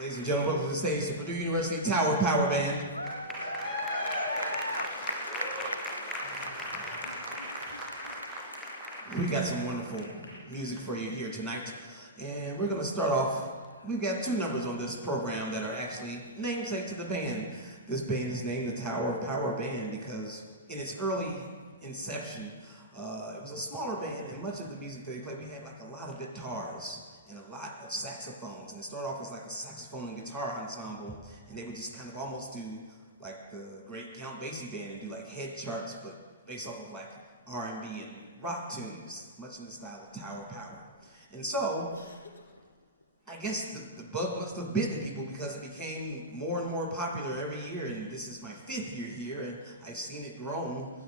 Ladies and gentlemen, welcome to the stage, the Purdue University Tower Power Band. We got some wonderful music for you here tonight. And we're gonna start off, we've got two numbers on this program that are actually namesake to the band. This band is named the Tower Power Band because in its early inception, it was a smaller band, and much of the music that they played, we had like a lot of guitars and a lot of saxophones. And it started off as like a saxophone and guitar ensemble, and they would just kind of almost do like the great Count Basie band and do like head charts, but based off of like R&B and rock tunes, much in the style of Tower Power. And so, I guess the bug must have bitten people because it became more and more popular every year, and this is my 5th year here, and I've seen it grow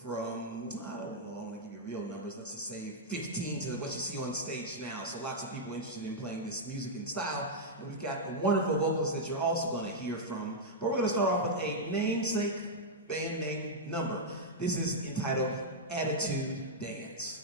from, I don't know, I don't want to give you real numbers, let's just say 15 to what you see on stage now. So lots of people interested in playing this music and style, and we've got a wonderful vocalist that you're also going to hear from. But we're going to start off with a namesake band name number. This is entitled Attitude Dance.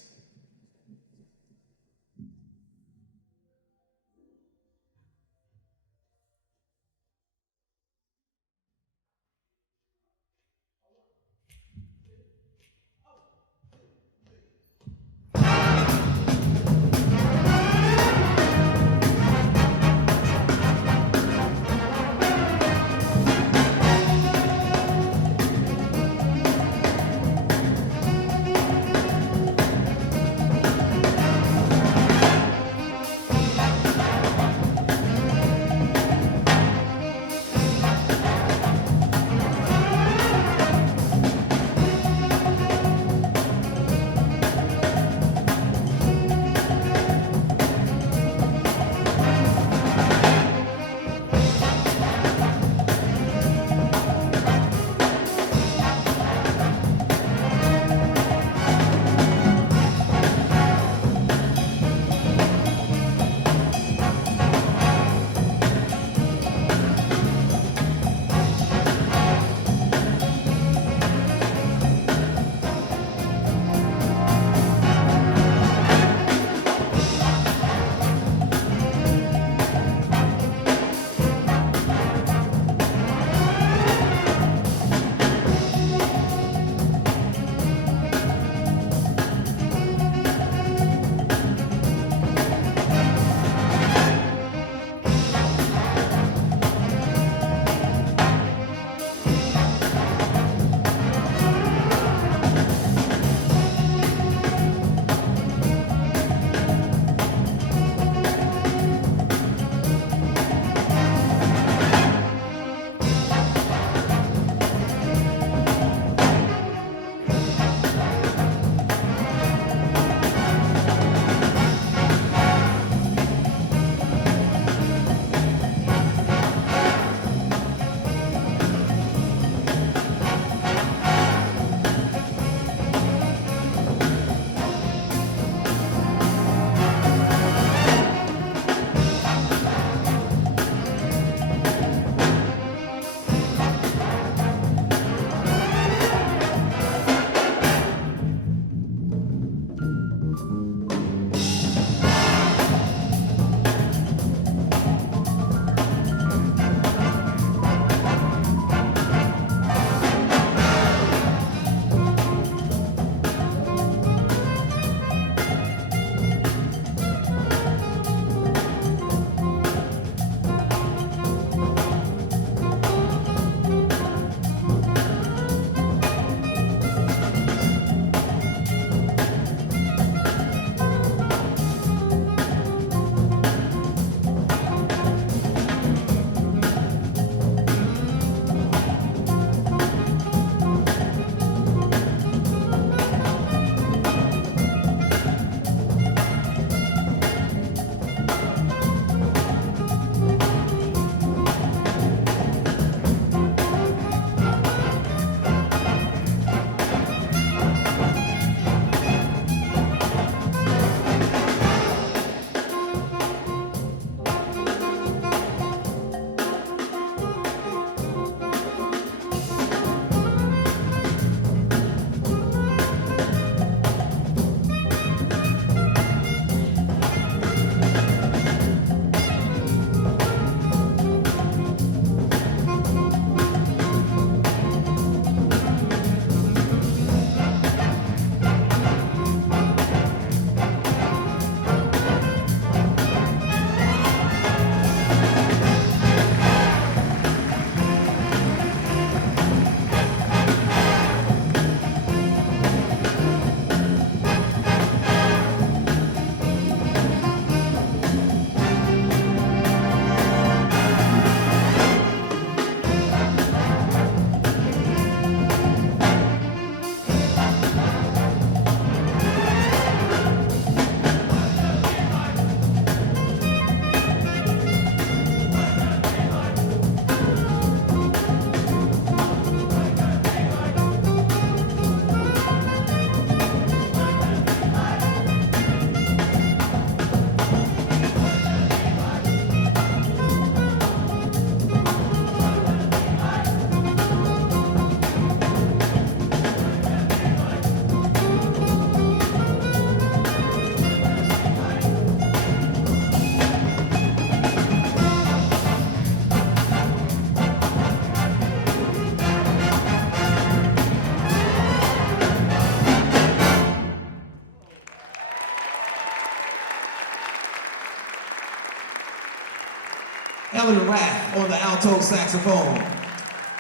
Ellen Rath on the alto saxophone.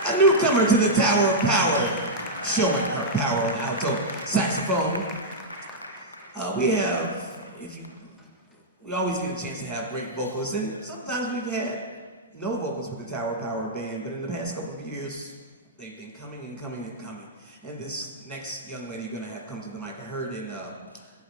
A newcomer to the Tower of Power, showing her power on the alto saxophone. We have, we always get a chance to have great vocalists, and sometimes we've had no vocals with the Tower of Power band, but in the past couple of years, they've been coming and coming and coming. And this next young lady you're gonna have come to the mic, I heard in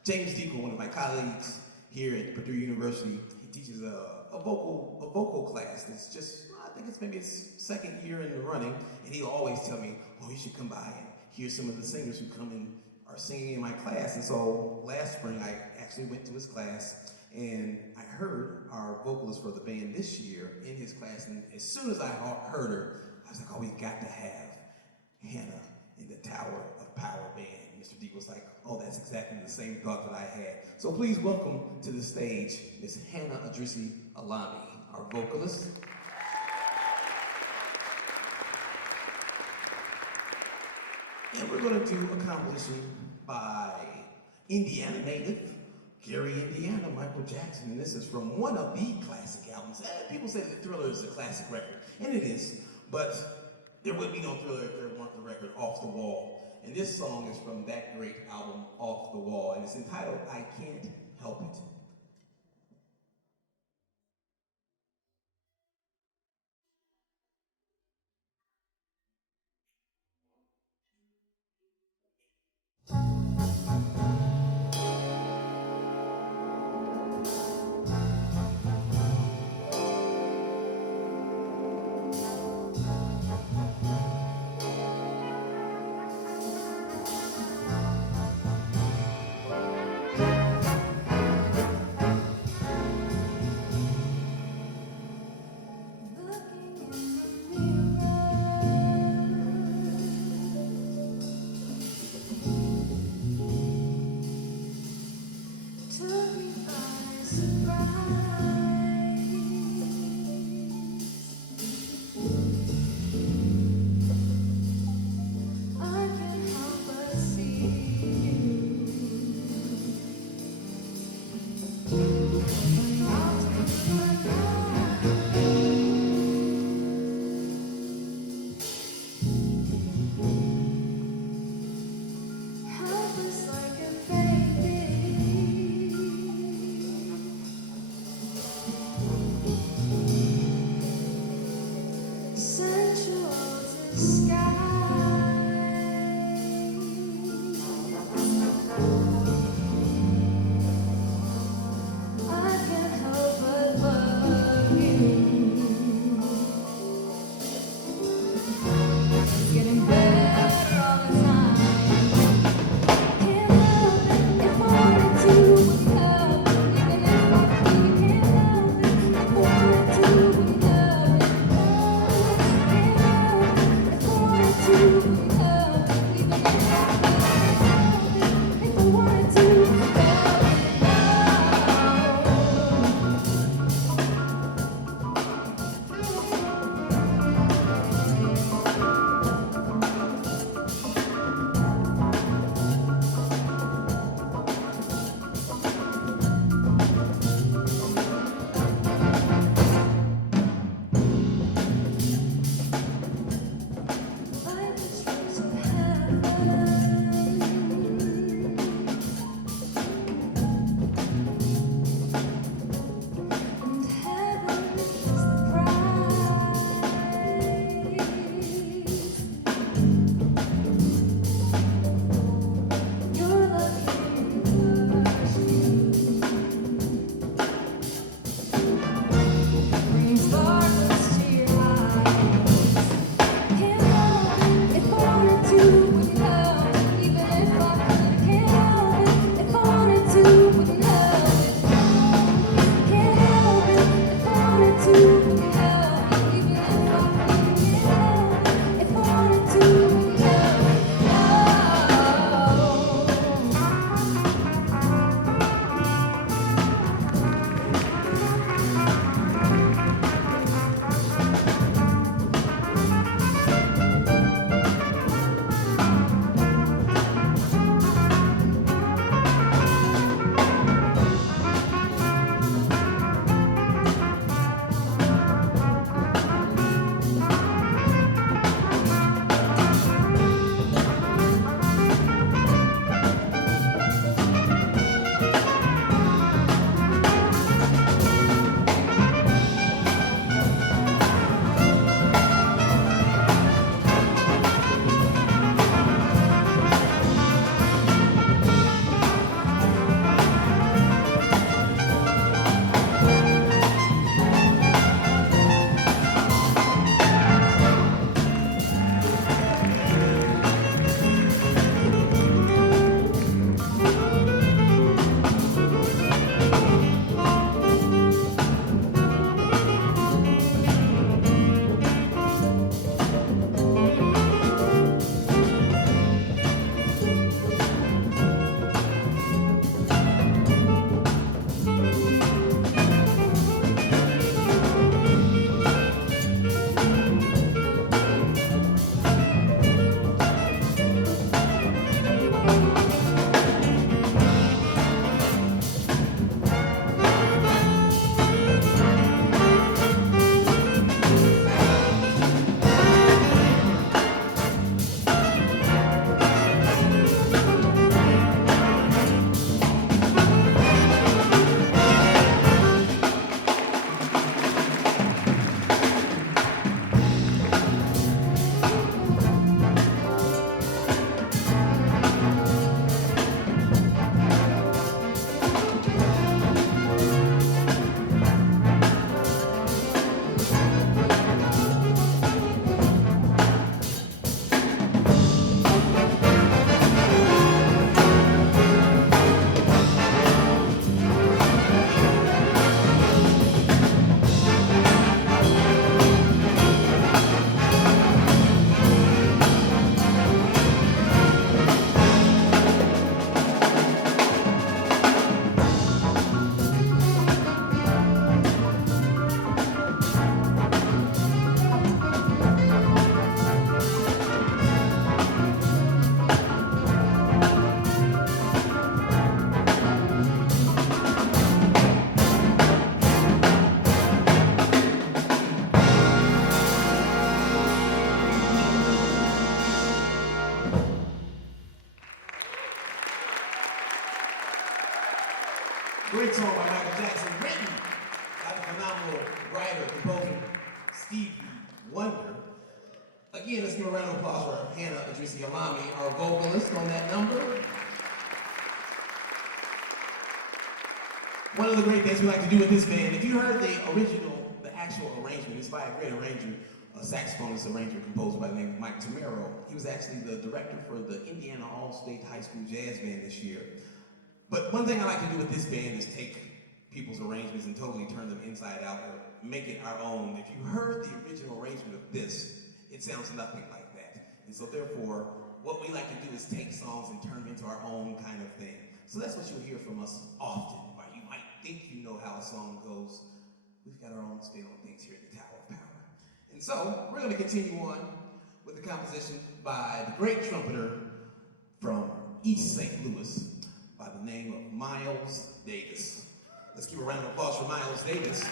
James Deagle, one of my colleagues here at Purdue University, he teaches a vocal class that's just, I think it's maybe his second year in the running, and he'll always tell me, oh, you should come by and hear some of the singers who come and are singing in my class. And so last spring, I actually went to his class, and I heard our vocalist for the band this year in his class, and as soon as I heard her, I was like, oh, we've got to have Hannah in the Tower of Power band. Mr. D was like, oh, that's exactly the same thought that I had. So please welcome to the stage Miss Hannah Adrisi Alami, our vocalist. And we're going to do a composition by Indiana native, Gary, Indiana, Michael Jackson. And this is from one of the classic albums. People say that Thriller is a classic record, and it is, but there would be no Thriller if there weren't the record Off the Wall. And this song is from that great album, Off the Wall, and it's entitled, I Can't Help It. Great song by Michael Jackson, written by the phenomenal writer, composer, Stevie Wonder. Again, let's give a round of applause for Hannah Idrissi Alami, our vocalist on that number. One of the great things we like to do with this band, if you heard the actual arrangement, it's by a great arranger, a saxophonist, arranger, composer by the name of Mike Tamero. He was actually the director for the Indiana All-State High School Jazz Band this year. But one thing I like to do with this band is take people's arrangements and totally turn them inside out or make it our own. If you heard the original arrangement of this, it sounds nothing like that. And so therefore, what we like to do is take songs and turn them into our own kind of thing. So that's what you'll hear from us often. While you might think you know how a song goes, we've got our own spin on things here at the Tower of Power. And so we're going to continue on with a composition by the great trumpeter from East St. Louis by the name of Miles Davis. Let's give a round of applause for Miles Davis.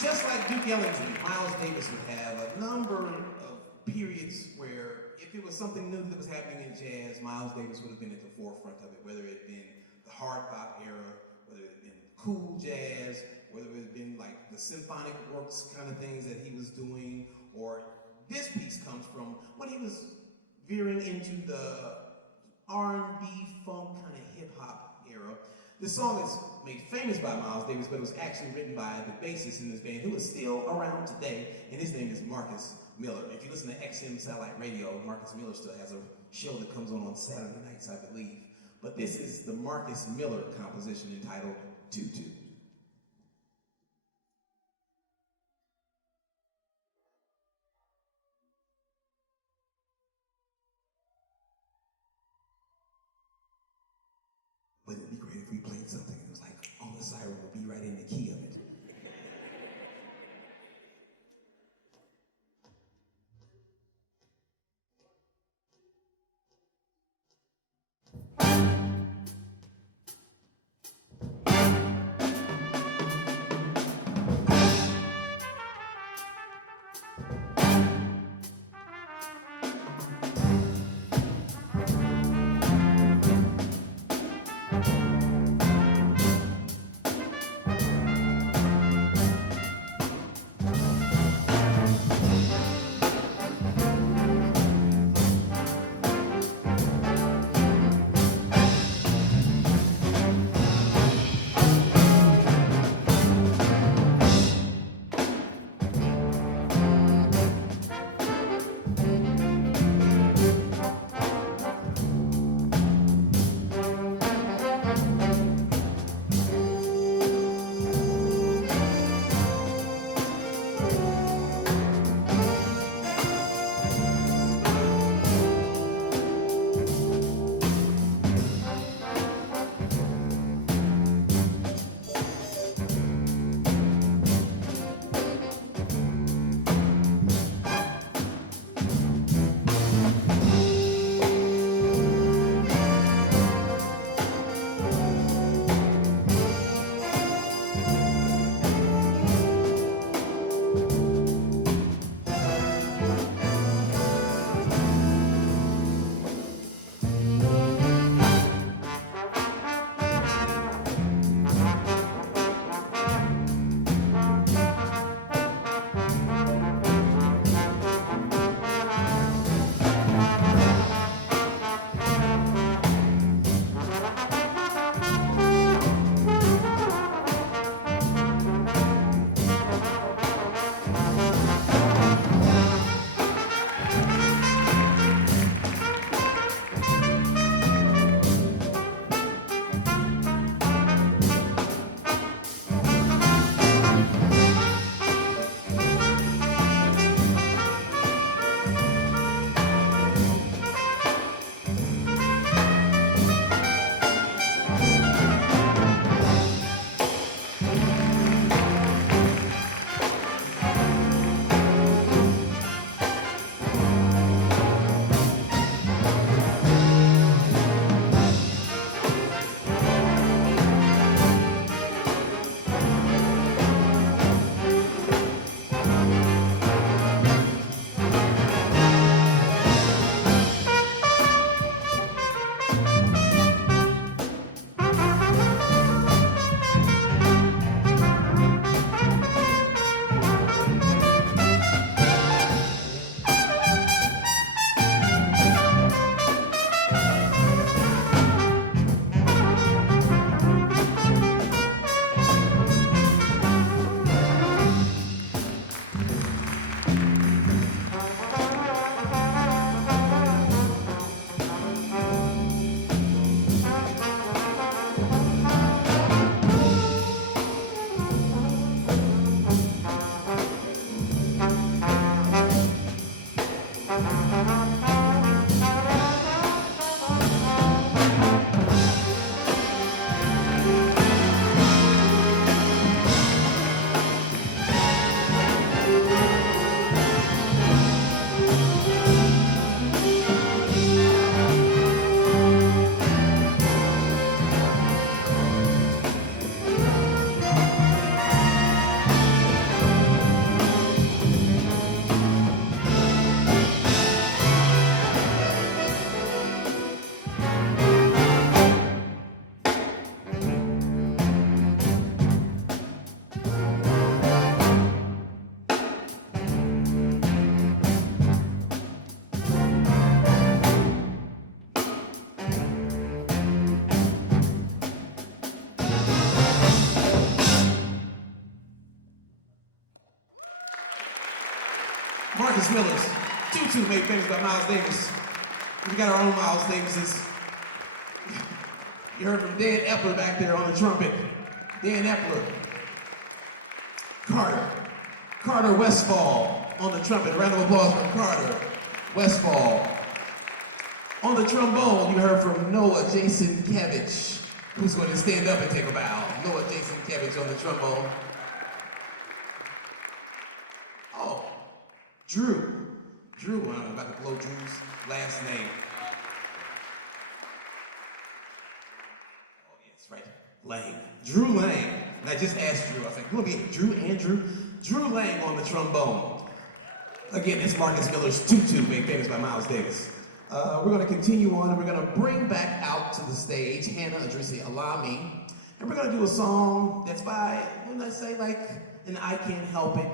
Just like Duke Ellington, Miles Davis would have a number of periods where if it was something new that was happening in jazz, Miles Davis would have been at the forefront of it, whether it had been the hard bop era, whether it had been cool jazz, whether it had been like the symphonic works kind of things that he was doing, or this piece comes from when he was veering into the R&B, funk, kind of hip-hop era. This song is made famous by Miles Davis, but it was actually written by the bassist in this band, who is still around today, and his name is Marcus Miller. If you listen to XM Satellite Radio, Marcus Miller still has a show that comes on Saturday nights, I believe. But this is the Marcus Miller composition entitled Tutu. Wouldn't it be great if we played something that was like, on the siren would be right in the key of it? Marcus Miller's Tutu, made famous by Miles Davis. We got our own Miles Davises. You heard from Dan Epler back there on the trumpet. Dan Epler. Carter Westfall on the trumpet. A round of applause for Carter Westfall. On the trombone, you heard from Noah Jason Kevich, who's going to stand up and take a bow. Noah Jason Kevich on the trombone. Oh, Drew, I'm about to blow Drew's last name. Oh, yes, right. Lang. Drew Lang. And I just asked Drew, I was like, you want to be Drew Andrew? Drew Lang on the trombone. Again, it's Marcus Miller's Tutu, made famous by Miles Davis. We're going to continue on, and we're going to bring back out to the stage Hannah Adrisi Alami. And we're going to do a song that's by, when I say like, an I Can't Help It.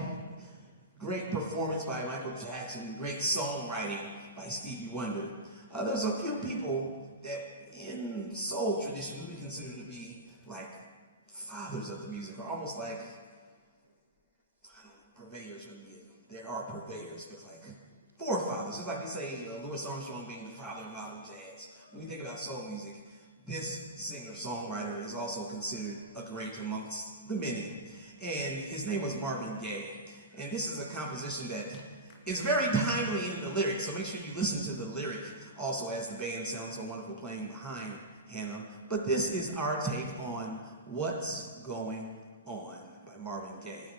Great performance by Michael Jackson, great songwriting by Stevie Wonder. There's a few people that in soul tradition we would consider to be like fathers of the music, or almost like, I don't know, purveyors. There are purveyors, but like forefathers. It's like we say Louis Armstrong being the father of modern jazz. When we think about soul music, this singer-songwriter is also considered a great amongst the many. And his name was Marvin Gaye. And this is a composition that is very timely in the lyrics, so make sure you listen to the lyric also as the band sounds so wonderful playing behind Hannah. But this is our take on What's Going On by Marvin Gaye.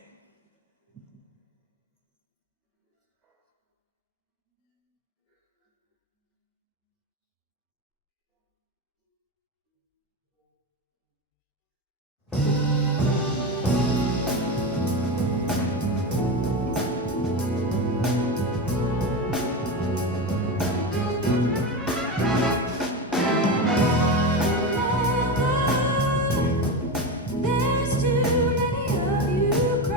There's too many of you.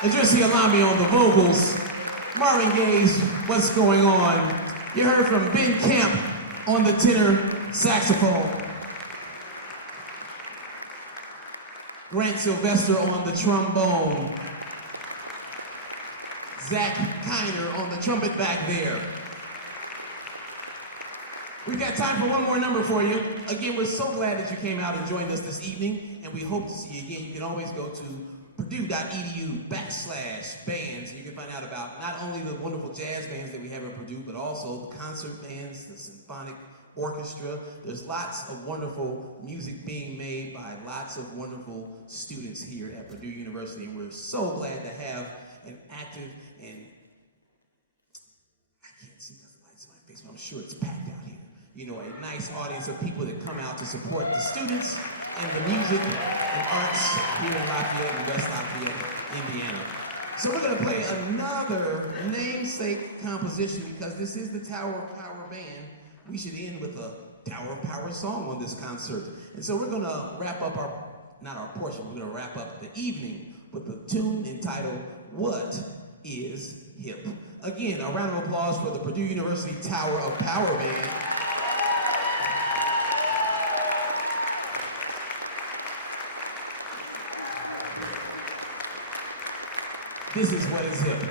Adrissi Alami on the vocals. Marvin Gaye's What's Going On. You heard from Ben Camp on the tenor saxophone. Grant Sylvester on the trombone. Zach Kiner on the trumpet back there. We've got time for one more number for you. Again, we're so glad that you came out and joined us this evening, and we hope to see you again. You can always go to purdue.edu/bands. You can find out about not only the wonderful jazz bands that we have at Purdue, but also the concert bands, the symphonic orchestra. There's lots of wonderful music being made by lots of wonderful students here at Purdue University, and we're so glad to have an active and, I can't see because the light's in my face, but I'm sure it's packed out here. You know, a nice audience of people that come out to support the students and the music and arts here in Lafayette and West Lafayette, Indiana. So we're gonna play another namesake composition because this is the Tower of Power Band. We should end with a Tower of Power song on this concert. And so we're gonna wrap up not our portion, we're gonna wrap up the evening with the tune entitled, What is Hip? Again, a round of applause for the Purdue University Tower of Power Band. This is What is Hip.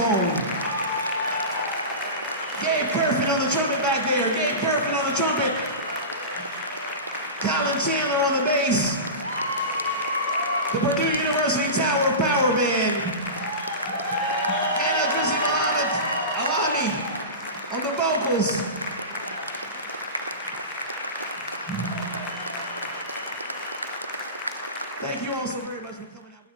saxophone. Gaye Perfect on the trumpet back there. Gaye Perfect on the trumpet. Colin Chandler on the bass. The Purdue University Tower Power Band. Hannah Drizzy Muhammad Alami on the vocals. Thank you all so very much for coming out.